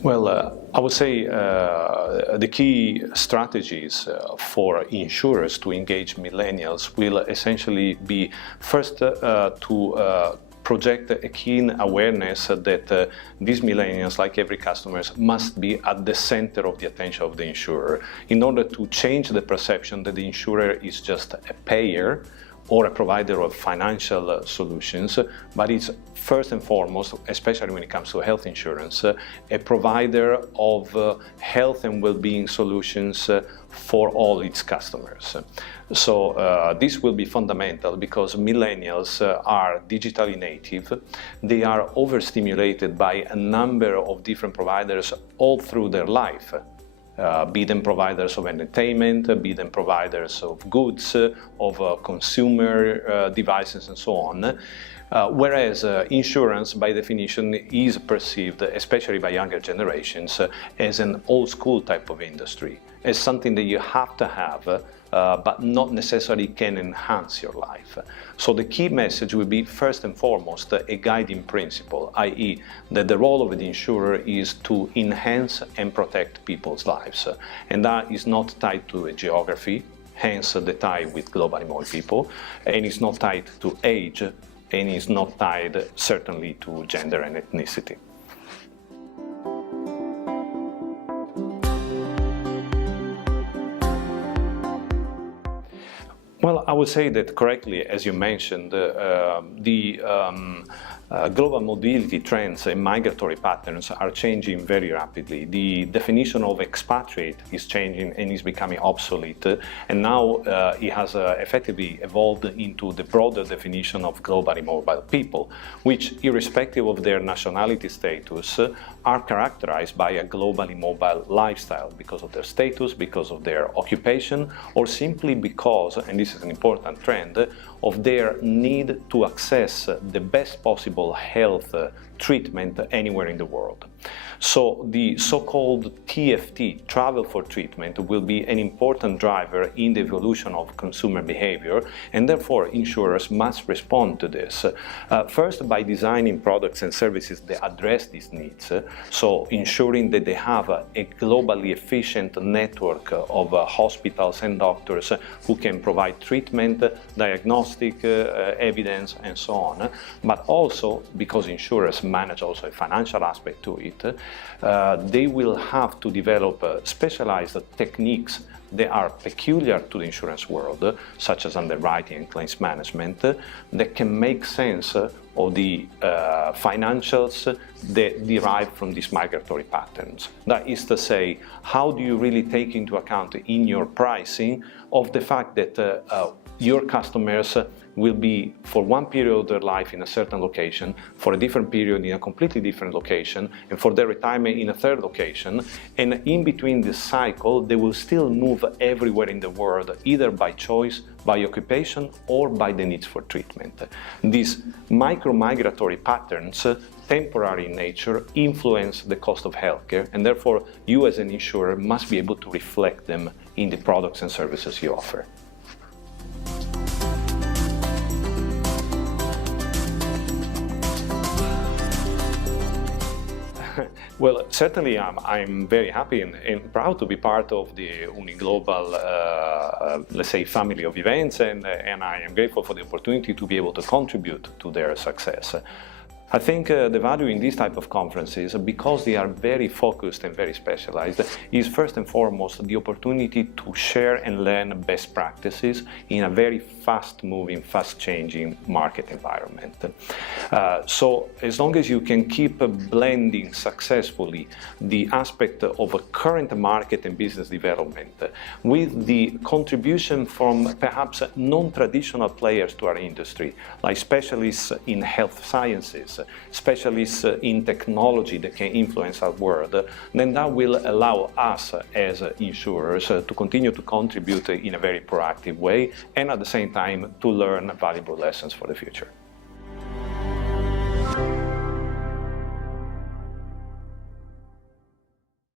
Well, I would say the key strategies for insurers to engage millennials will essentially be first to project a keen awareness that these millennials, like every customer, must be at the center of the attention of the insurer in order to change the perception that the insurer is just a payer or a provider of financial solutions, but it's first and foremost, especially when it comes to health insurance, a provider of health and well-being solutions for all its customers. So this will be fundamental because millennials are digitally native. They are overstimulated by a number of different providers all through their life. Be them providers of entertainment, be them providers of goods, of consumer devices and so on. Whereas insurance, by definition, is perceived, especially by younger generations, as an old school type of industry, as something that you have to have, but not necessarily can enhance your life. So the key message will be, first and foremost, a guiding principle, i.e. that the role of the insurer is to enhance and protect people's lives. And that is not tied to a geography, hence the tie with globally more people, and it's not tied to age, and is not tied certainly to gender and ethnicity. Well, I would say that correctly, as you mentioned, global mobility trends and migratory patterns are changing very rapidly. The definition of expatriate is changing and is becoming obsolete, and now it has effectively evolved into the broader definition of globally mobile people, which, irrespective of their nationality status, are characterized by a globally mobile lifestyle because of their status, because of their occupation, or simply because, and this is an important trend, of their need to access the best possible health treatment anywhere in the world. So the so-called TFT, travel for treatment, will be an important driver in the evolution of consumer behavior, and therefore insurers must respond to this. First, by designing products and services that address these needs, so ensuring that they have a globally efficient network of hospitals and doctors who can provide treatment, diagnostic evidence, and so on. But also, because insurers manage also a financial aspect to it, they will have to develop specialized techniques that are peculiar to the insurance world, such as underwriting and claims management, that can make sense of the financials that derive from these migratory patterns. That is to say, how do you really take into account in your pricing of the fact that your customers will be for one period of their life in a certain location, for a different period in a completely different location, and for their retirement in a third location, and in between this cycle they will still move everywhere in the world, either by choice, by occupation, or by the needs for treatment. These micro-migratory patterns, temporary in nature, influence the cost of healthcare, and therefore you as an insurer must be able to reflect them in the products and services you offer. Well, certainly I'm very happy and proud to be part of the Uniglobal, let's say, family of events, and I am grateful for the opportunity to be able to contribute to their success. I think the value in these type of conferences, because they are very focused and very specialized, is first and foremost the opportunity to share and learn best practices in a very fast-moving, fast-changing market environment. So as long as you can keep blending successfully the aspect of a current market and business development with the contribution from perhaps non-traditional players to our industry, like specialists in health sciences, specialists in technology that can influence our world, then that will allow us as insurers to continue to contribute in a very proactive way, and at the same time to learn valuable lessons for the future.